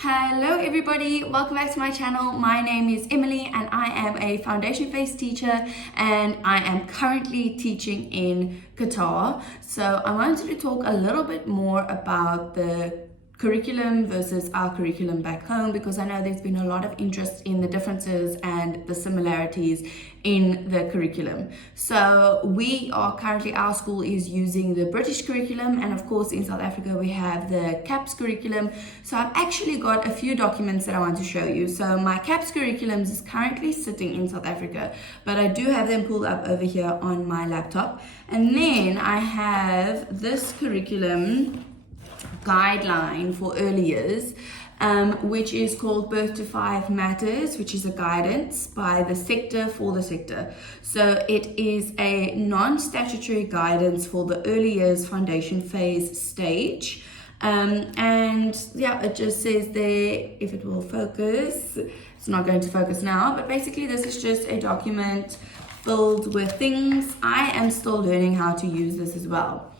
Hello everybody, welcome back to my channel. My name is Emily and I am a foundation phase teacher and I am currently teaching in Qatar. So I wanted to talk a little bit more about the curriculum versus our curriculum back home, because I know there's been a lot of interest in the differences and the similarities in the curriculum. So our school is using the British curriculum, and of course in South Africa we have the CAPS curriculum. So I've actually got a few documents that I want to show you. So my CAPS curriculum is currently sitting in South Africa, but I do have them pulled up over here on my laptop. And then I have this curriculum guideline for early years, which is called Birth to Five Matters, which is a guidance by the sector for the sector. So it is a non-statutory guidance for the early years foundation phase stage. And yeah, it just says there, if it will focus, it's not going to focus now, but basically this is just a document filled with things. I am still learning how to use this as well.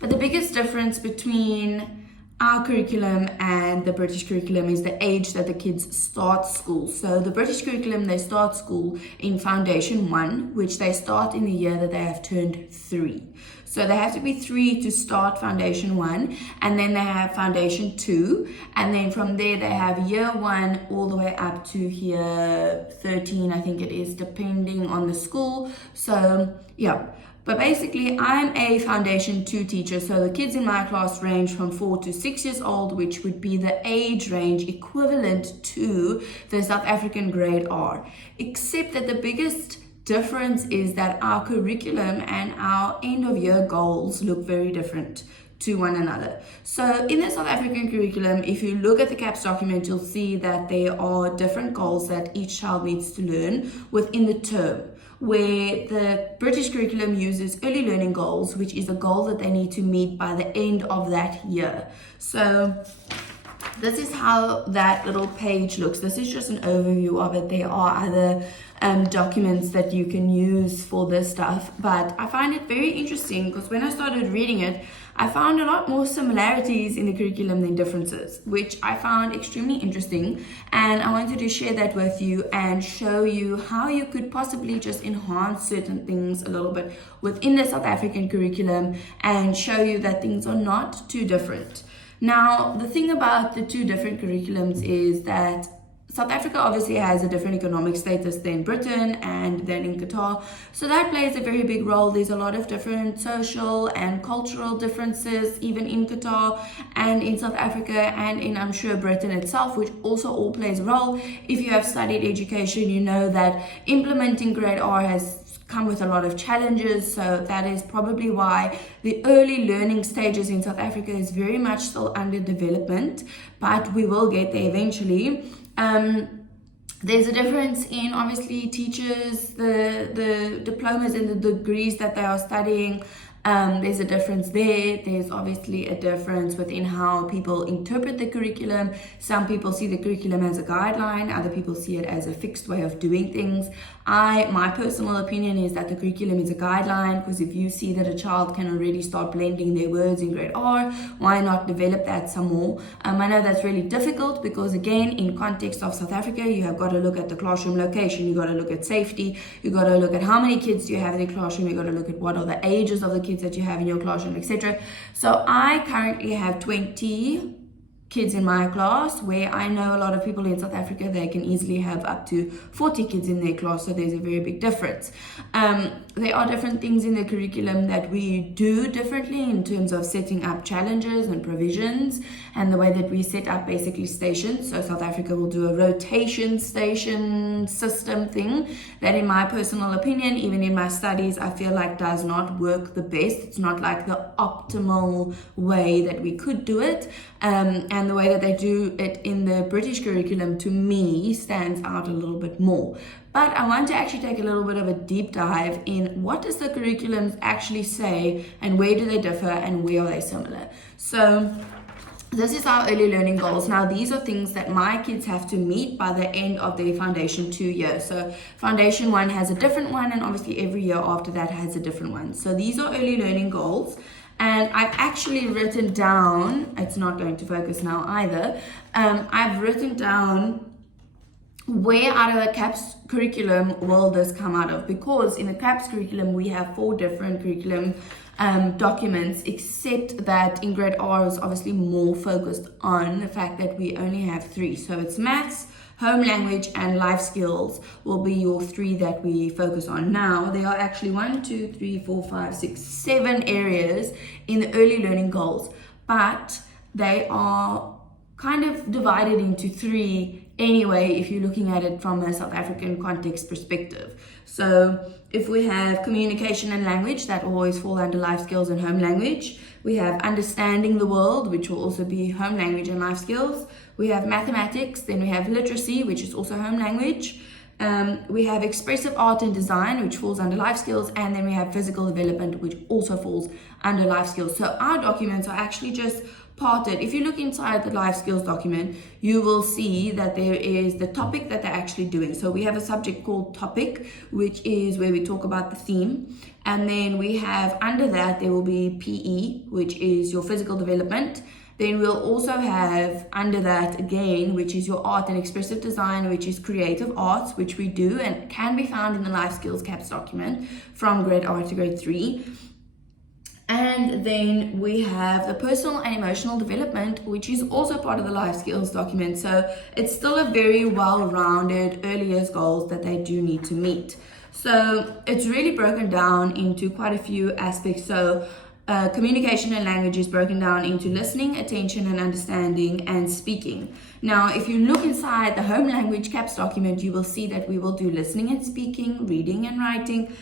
But the biggest difference between our curriculum and the British curriculum is the age that the kids start school. So the British curriculum, they start school in Foundation 1, which they start in the year that they have turned 3. So they have to be 3 to start Foundation 1, and then they have Foundation 2, and then from there they have Year 1 all the way up to Year 13, I think it is, depending on the school. So yeah. But basically, I'm a Foundation 2 teacher, so the kids in my class range from 4 to 6 years old, which would be the age range equivalent to the South African grade R. Except that the biggest difference is that our curriculum and our end of year goals look very different to one another. So in the South African curriculum, if you look at the CAPS document, you'll see that there are different goals that each child needs to learn within the term, where the British curriculum uses early learning goals, which is a goal that they need to meet by the end of that year. So this is how that little page looks. This is just an overview of it. There are other documents that you can use for this stuff, but I find it very interesting because when I started reading it, I found a lot more similarities in the curriculum than differences, which I found extremely interesting, and I wanted to share that with you and show you how you could possibly just enhance certain things a little bit within the South African curriculum and show you that things are not too different. Now, the thing about the two different curriculums is that South Africa obviously has a different economic status than Britain and than in Qatar. So that plays a very big role. There's a lot of different social and cultural differences, even in Qatar and in South Africa and in, I'm sure, Britain itself, which also all plays a role. If you have studied education, you know that implementing grade R has come with a lot of challenges. So that is probably why the early learning stages in South Africa is very much still under development, but we will get there eventually. There's a difference in obviously teachers, the diplomas and the degrees that they are studying. There's a difference there. There's obviously a difference within how people interpret the curriculum. Some people see the curriculum as a guideline, other people see it as a fixed way of doing things. My personal opinion is that the curriculum is a guideline, because if you see that a child can already start blending their words in grade R, why not develop that some more? I know that's really difficult because, again, in context of South Africa, you have got to look at the classroom location, you got to look at safety, you got to look at how many kids do you have in the classroom, you got to look at what are the ages of the kids that you have in your classroom, etc. So I currently have 20 kids in my class, where I know a lot of people in South Africa, they can easily have up to 40 kids in their class, so there's a very big difference. There are different things in the curriculum that we do differently in terms of setting up challenges and provisions and the way that we set up basically stations. So South Africa will do a rotation station system thing that, in my personal opinion, even in my studies, I feel like does not work the best. It's not like the optimal way that we could do it. And the way that they do it in the British curriculum, to me, stands out a little bit more. But I want to actually take a little bit of a deep dive in what does the curriculums actually say, and where do they differ, and where are they similar. So this is our early learning goals. Now, these are things that my kids have to meet by the end of their Foundation 2 year. So Foundation 1 has a different one, and obviously every year after that has a different one. So these are early learning goals. And I've actually written down, it's not going to focus now either, I've written down where out of the CAPS curriculum will this come out of, because in the CAPS curriculum we have 4 different curriculum documents, except that in grade R is obviously more focused on the fact that we only have 3. So it's maths, home language, and life skills will be your 3 that we focus on. Now there are actually 1, 2, 3, 4, 5, 6, 7 areas in the early learning goals, but they are kind of divided into 3 anyway if you're looking at it from a South African context perspective. So if we have communication and language, that will always fall under life skills and home language. We have understanding the world, which will also be home language and life skills. We have mathematics, then we have literacy, which is also home language. We have expressive art and design, which falls under life skills, and then we have physical development, which also falls under life skills. So our documents are actually just parted. If you look inside the life skills document, you will see that there is the topic that they're actually doing. So we have a subject called topic, which is where we talk about the theme, and then we have under that there will be PE, which is your physical development. Then we'll also have under that again, which is your art and expressive design, which is creative arts, which we do and can be found in the life skills CAPS document from grade R to grade 3. And then we have the personal and emotional development, which is also part of the life skills document. So it's still a very well-rounded early years goals that they do need to meet. So it's really broken down into quite a few aspects. So communication and language is broken down into listening, attention and understanding, and speaking. Now, if you look inside the home language CAPS document, you will see that we will do listening and speaking, reading and writing.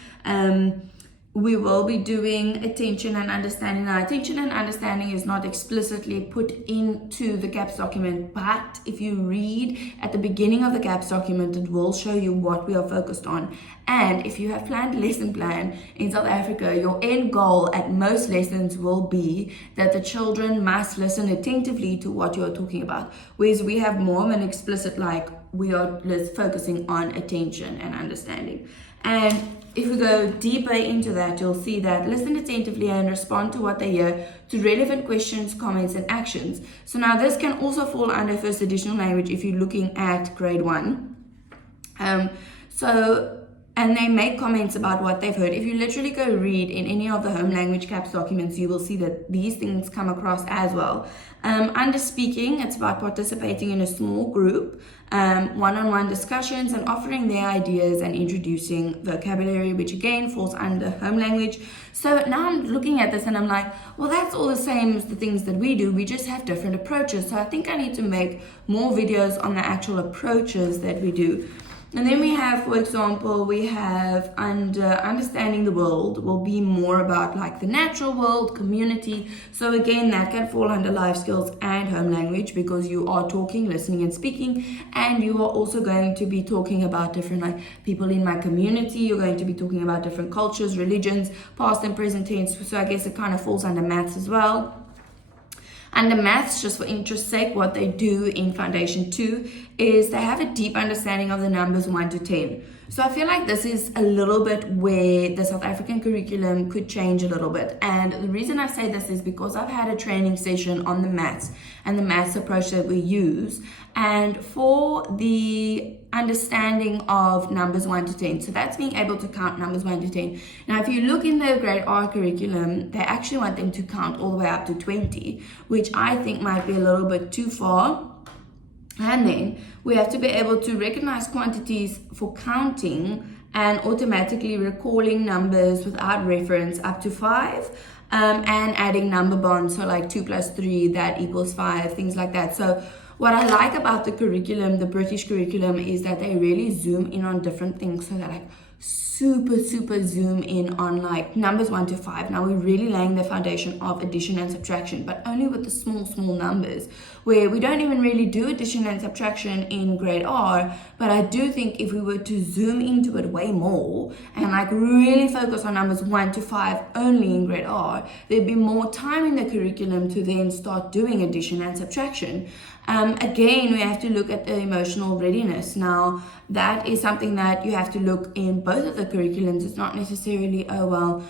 We will be doing attention and understanding. Now, attention and understanding is not explicitly put into the CAPS document, but if you read at the beginning of the CAPS document, it will show you what we are focused on. And if you have planned a lesson plan in South Africa, your end goal at most lessons will be that the children must listen attentively to what you are talking about. Whereas we have more of an explicit, like, we are focusing on attention and understanding. And if we go deeper into that, you'll see that listen attentively and respond to what they hear, to relevant questions, comments, and actions. So now this can also fall under first additional language if you're looking at grade 1. And they make comments about what they've heard. If you literally go read in any of the home language CAPS documents, you will see that these things come across as well. Under speaking, it's about participating in a small group, one-on-one discussions and offering their ideas and introducing vocabulary, which again falls under home language. So now I'm looking at this and I'm like, well, that's all the same as the things that we do. We just have different approaches. So I think I need to make more videos on the actual approaches that we do. And then we have, for example, we have under understanding the world will be more about like the natural world, community. So again, that can fall under life skills and home language because you are talking, listening and speaking. And you are also going to be talking about different like people in my community. You're going to be talking about different cultures, religions, past and present tense. So I guess it kind of falls under maths as well. Under maths, just for interest's sake, what they do in Foundation 2 is they have a deep understanding of the numbers 1 to 10. So I feel like this is a little bit where the South African curriculum could change a little bit. And the reason I say this is because I've had a training session on the maths and the maths approach that we use. And for the understanding of numbers 1 to 10, so that's being able to count numbers 1 to 10. Now, if you look in the grade R curriculum, they actually want them to count all the way up to 20, which I think might be a little bit too far. And then we have to be able to recognize quantities for counting and automatically recalling numbers without reference up to 5, and adding number bonds, so like 2 plus 3, that equals 5, things like that. So what I like about the curriculum, the British curriculum, is that they really zoom in on different things. So they're like super zoom in on like numbers 1 to 5. Now we're really laying the foundation of addition and subtraction, but only with the small numbers, where we don't even really do addition and subtraction in grade R. But I do think if we were to zoom into it way more and like really focus on numbers 1 to 5 only in grade R, there'd be more time in the curriculum to then start doing addition and subtraction. Again, we have to look at the emotional readiness. Now, that is something that you have to look in both of the curriculums. It's not necessarily, oh, well,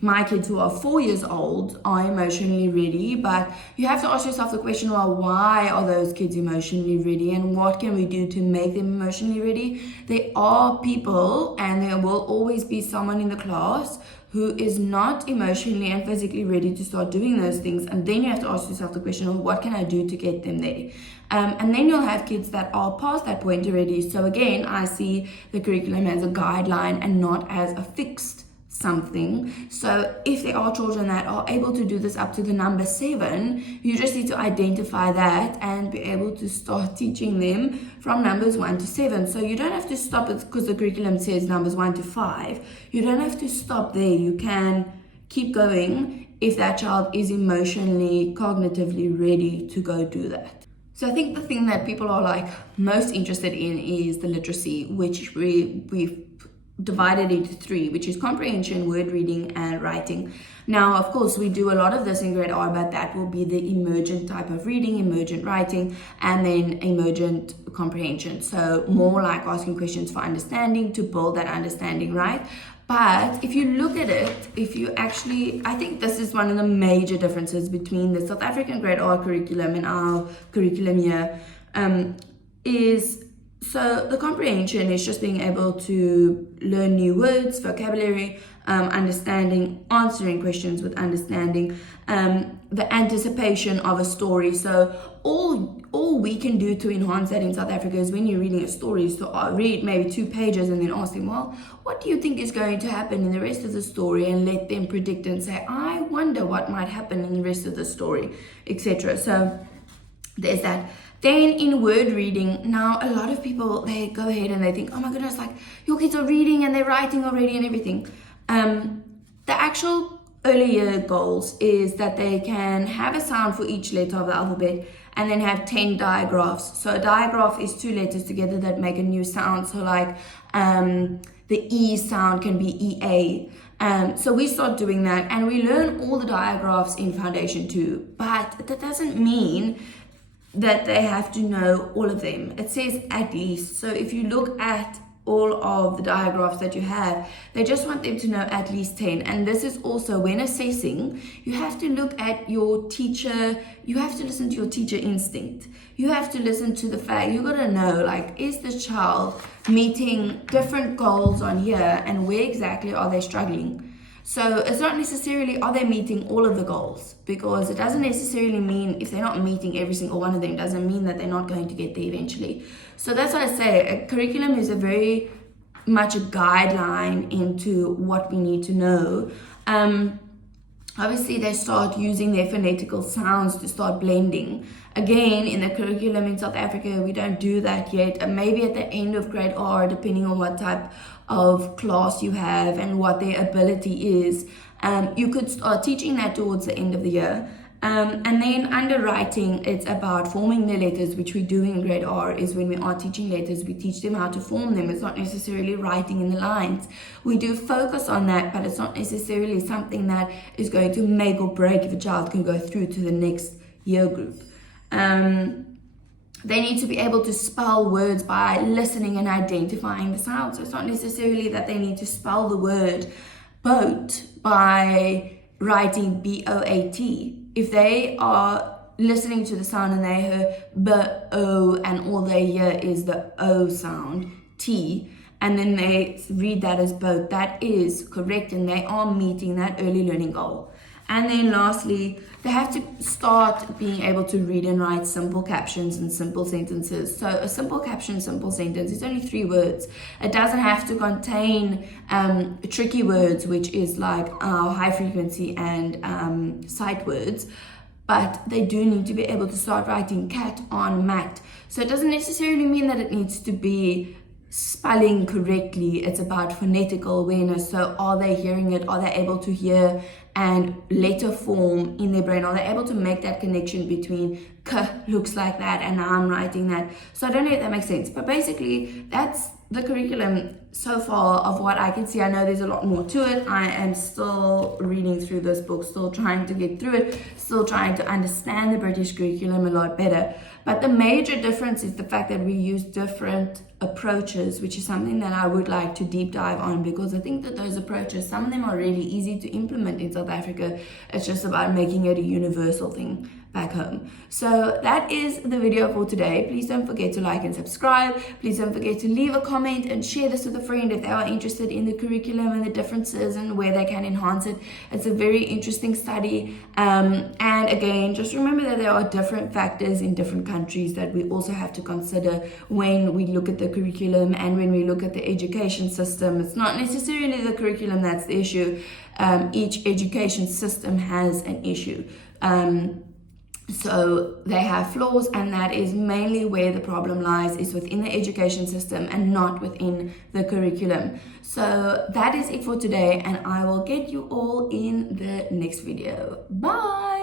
my kids who are 4 years old are emotionally ready, but you have to ask yourself the question, well, why are those kids emotionally ready, and what can we do to make them emotionally ready? There are people, and there will always be someone in the class who is not emotionally and physically ready to start doing those things, and then you have to ask yourself the question of what can I do to get them there. And then you'll have kids that are past that point already. So again, I see the curriculum as a guideline and not as a fixed something. So if there are children that are able to do this up to the number 7, you just need to identify that and be able to start teaching them from numbers 1 to 7. So you don't have to stop it because the curriculum says numbers 1 to 5. You don't have to stop there. You can keep going if that child is emotionally, cognitively ready to go do that. So I think the thing that people are like most interested in is the literacy, which we've divided into 3, which is comprehension, word reading, and writing. Now, of course, we do a lot of this in grade R, but that will be the emergent type of reading, emergent writing, and then emergent comprehension. So more like asking questions for understanding to build that understanding, right? But if you look at it, I think this is one of the major differences between the South African grade R curriculum and our curriculum here, so the comprehension is just being able to learn new words, vocabulary, understanding, answering questions with understanding, the anticipation of a story. So all we can do to enhance that in South Africa is when you're reading a story is to read maybe 2 pages and then ask them, well, what do you think is going to happen in the rest of the story, and let them predict and say, I wonder what might happen in the rest of the story, etc. So there's that. Then in word reading, now a lot of people, they go ahead and they think, oh my goodness, like your kids are reading and they're writing already and everything. The actual early year goals is that they can have a sound for each letter of the alphabet and then have 10 digraphs. So a digraph is 2 letters together that make a new sound. So like the E sound can be EA. So we start doing that and we learn all the digraphs in Foundation 2, but that doesn't mean that they have to know all of them. It says at least. So if you look at all of the digraphs that you have, they just want them to know at least 10. And this is also when assessing, you have to look at your teacher, you have to listen to your teacher instinct. You have to listen to the fact, you gotta know, like, is this child meeting different goals on here, and where exactly are they struggling? So it's not necessarily are they meeting all of the goals, because it doesn't necessarily mean if they're not meeting every single one of them, doesn't mean that they're not going to get there eventually. So that's what I say, a curriculum is a very much a guideline into what we need to know. Obviously they start using their phonetical sounds to start blending. Again, in the curriculum in South Africa, we don't do that yet. Maybe at the end of grade R, depending on what type of class you have and what their ability is, you could start teaching that towards the end of the year. And then under writing, it's about forming the letters, which we do in grade R. Is when we are teaching letters, we teach them how to form them. It's not necessarily writing in the lines. We do focus on that, but it's not necessarily something that is going to make or break if a child can go through to the next year group. They need to be able to spell words by listening and identifying the sound. So it's not necessarily that they need to spell the word boat by writing B-O-A-T. If they are listening to the sound and they hear B-O and all they hear is the O sound, T, and then they read that as boat, that is correct and they are meeting that early learning goal. And then lastly, they have to start being able to read and write simple captions and simple sentences. So a simple caption, simple sentence is only 3 words. It doesn't have to contain tricky words, which is like high frequency and sight words. But they do need to be able to start writing cat on mat. So it doesn't necessarily mean that it needs to be spelling correctly. It's about phonetical awareness. So are they hearing it? Are they able to hear and letter form in their brain? Are they able to make that connection between K looks like that and I'm writing that? So I don't know if that makes sense, but basically that's the curriculum so far of what I can see. I know there's a lot more to it. I am still reading through this book, still trying to get through it, still trying to understand the British curriculum a lot better. But the major difference is the fact that we use different approaches, which is something that I would like to deep dive on, because I think that those approaches, some of them are really easy to implement in South Africa. It's just about making it a universal thing back home. So that is the video for today. Please don't forget to like and subscribe. Please don't forget to leave a comment and share this with a friend if they are interested in the curriculum and the differences and where they can enhance it. It's a very interesting study. And again, just remember that there are different factors in different countries that we also have to consider when we look at the curriculum and when we look at the education system. It's not necessarily the curriculum that's the issue. Each education system has an issue. So they have flaws, and that is mainly where the problem lies, is within the education system and not within the curriculum. So that is it for today, and I will get you all in the next video. Bye!